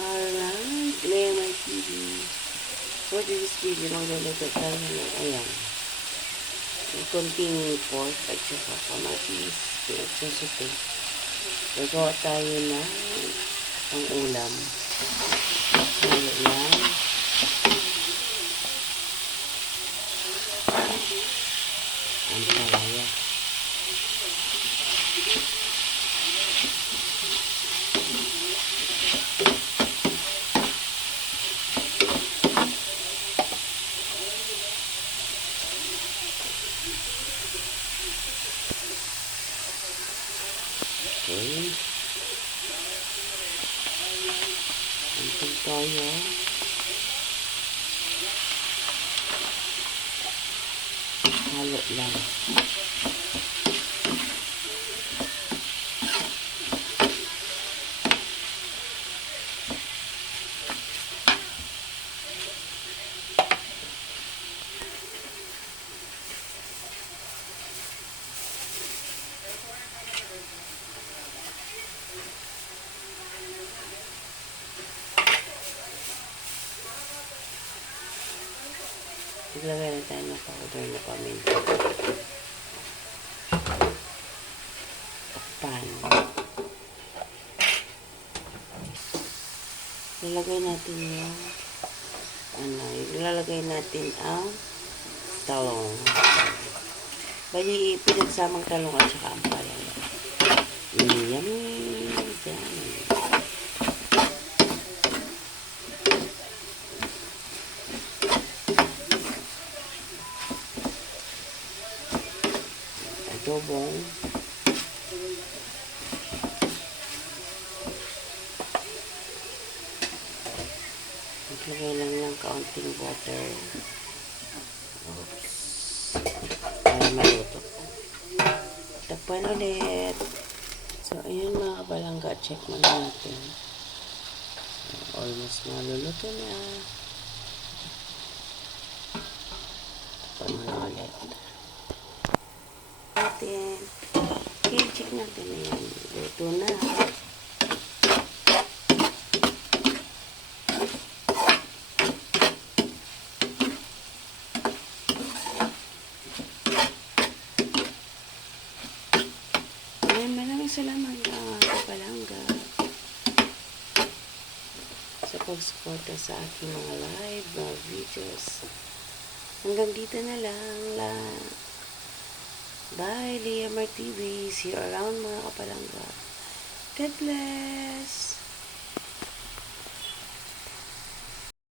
Alright, Lea My TV. For this video, magluluto tayo ng ayan. Konting pork at saka kamatis. Pinagsusuto. Gagawa tayo ng pang ulam. Halo lang. Ang palaya. Okay. Antong tayo. Halo lang. Iglagay na tayo ng powder na paminta. Takpan. Ilalagay natin yung ilalagay natin ang talong. Bali, pinagsamang talong at saka ang palaya. Yummy! Yummy! Adobong. Maglagay lang ng kaunting water. Oops. Para maluto. Takpan ulit. So, ayan mga kabalangga. Check mo natin. So, almost maluluto na. Takpan mo na ulit. Okay, check natin na yan. Luto na. Maraming salamat mga kapalangga sa pag-suporta sa aking mga live, mga videos. Hanggang dito na lang. Bye, Lea My TV. See you around mga kapalangga. God bless.